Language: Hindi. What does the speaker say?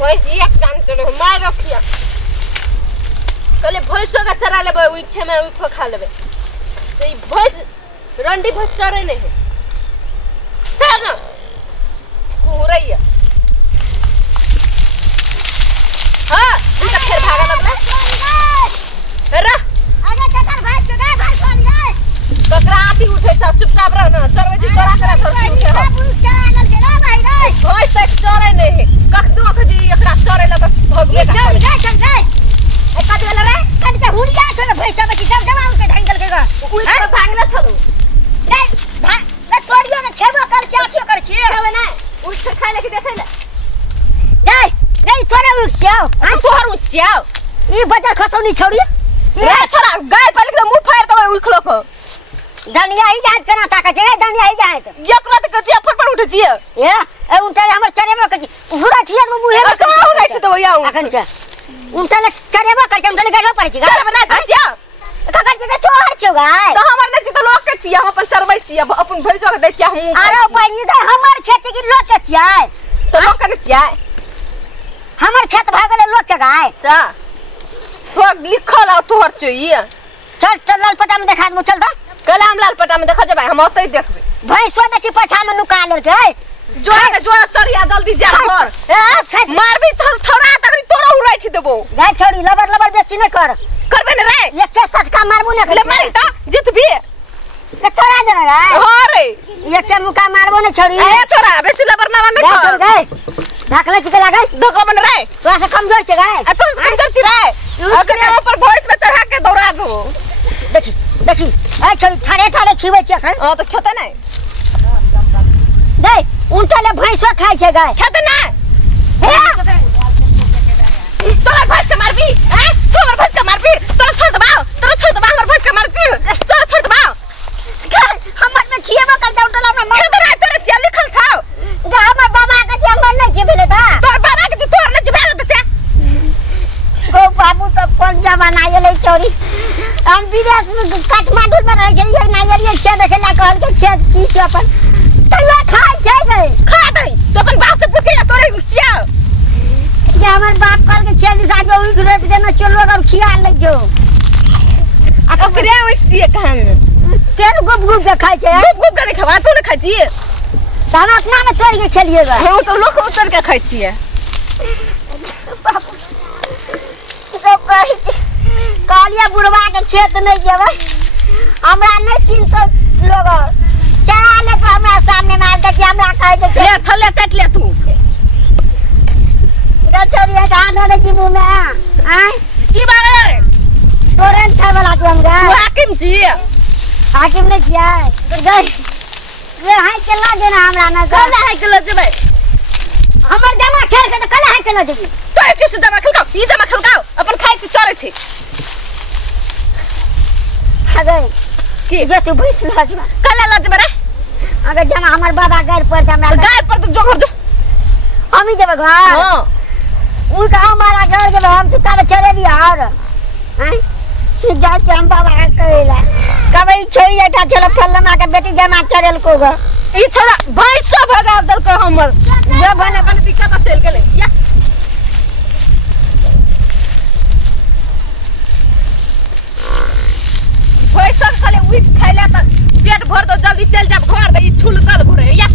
भैंस एक कान तो मार रखिया कले भैंसो का चरा लेबे उइखे में उइखो खा लेबे तो ई भैंस रंडी भैंस चरे नहीं है तर ना कुहरैया हां तू तो फिर भागा लगला रे अरे तकर भाई चुरा भाई बोल गए बकरा आती उठे सब चुपचाप रह ना चरवे जी तोरा करा थोड़ी उठे हो सब चरा लग के ना भाई रे भैंस तक चरे नहीं कख दो खजी एकरा चरे लबे भगवे चल गए ए कद वाला रे कद के हुल जा छोड़ भाई सब की जब जमा उनके ढंगल के उइखे भागला थरो ए रे तोड़ियो ना छेबो कर चाचियो कर छी होवे ना उइखे खाए लेके देखे ले नहीं थोड़ा उठ जाओ हां तोहर उठ जाओ ई बजा खसौनी छोड़ी रे छोरा गाय पाल के मुंह फाड़ दो उखलो को धनिया ही जात कना ताका जे धनिया ही जात एकरा त कजिया फटफट उठ जिए ए उनटा हमर चरेबो कर पूरा छिया में मुहे में तो हो रही तो आऊ अखन के उनटा ले चरेबो कर उनटा ले गड़ो पड़ छी चल बना कजिया खकर के छोड़ छो गाय तो हमर नहीं तो लोग के छी हम अपन चरबै छी अपन भैंसो के दै छी हम अरे पानी दे हमर खेत की लोग के छिया तो लोग के छी हमर खेत भागले लोग के गाय ता तो लिखल आ तोहर चाहिए चल चल लाल पटा में देखा दो चल द कलाम लाल पटा में देखा जब हम ओतै देखबे भैंसो देखी पछा में नुकाल के जो चरिया जल्दी जा घर मारबी छोरा तकरी तोरा उड़ाई छी देबो गाय छोड़ी लबर लबर बेसी न कर करबे न रे ये के सटका मारबो न ले मारी त जितबी के तोरा दे गाय हां रे ये के मुका मारबो न छोड़ी ए छोरा बेसी लबर ना में कर गाय ढाकले चिके लगा दोगो मन रे तोरा से कमजोर छे गाय आ तोरा से कमजोर छी रे अगने ऊपर भैंस में चढ़ा के दौड़ा दो देखी देखी ए छोड़ी ठाड़े ठाड़े खिबै छी अखन हां तो खेते नहीं दे उनटा ले भैंसो खाइ छे गाय खेते ना तोरा भैंस के मारबी हैं तोरा भैंस के मारबी तोरा छोड़ दबाओ हमर भैंस के मार छी तोरा छोड़ दबाओ हमर में खिएबो कर दे उनटा में खेते ना तोरा चल लिखल छाओ गा हमर बाबा के जंगल न जेबेले ता तोर बाबा के तोर न जेबे त से गो बाबू सब कोन जमाना आइले छोरी हम विदेश में काठमांडू में रह गेलिए नायरिया छे देखेला कहल के छे की छ अपन तैया खाइ छै गई खा दे तो अपन बाप से पूछ के तोरे उछिया ये हमर बाप कहल के छे दिस आगे उठ रे देना चलो अब खिया ले जो आ ओकरे उछिए कहां तेल गुप गुप के खाइ छै गुप के खवा तू न खाजी हम अपना में तोड़ के खेलिए बा हम तो लोग उतर के खाइ छिए तो कहि कालिया बुढ़वा के खेत नहीं जेबै हमरा नहीं चिंता लोग चला ले तो हमरा सामने मार दे कि हमरा कहे दे ले छले चट ले तू छोड़िए धान होने की मुंह में आय की बागे तोरे खाए वाला तू हमरा तू हाकिम छी हाकिम ने किया गई ये हाय के ला देना हमरा ना कल है के ल जेबै हमर जमा खेल के तो कल हाय के न देबी तो एक चीज जमा खलकाओ ई जमा खलकाओ अपन खाइ छी चरे छी गई की जे तू भूस ल जमा कल ल जेबै रे अगर जमा हमर बाबा घर पर हमरा गाय पर तो जोगर जो हम ही जेबै घर हां उनका हमारा घर जेबै हम तो काले चले भी और हैं जाके हम बाबा का कहला कबई छोड़ी एटा चलो फल्लना के बेटी जमा चरेल को ग ई छोरा भैंसो भगा दल के हमर जे बने बने दिक्कत चल गेले या भैंसो खाली उठ खाइला त पेट भर दो जल्दी चल जा घर दे ई छुलकल घुरे या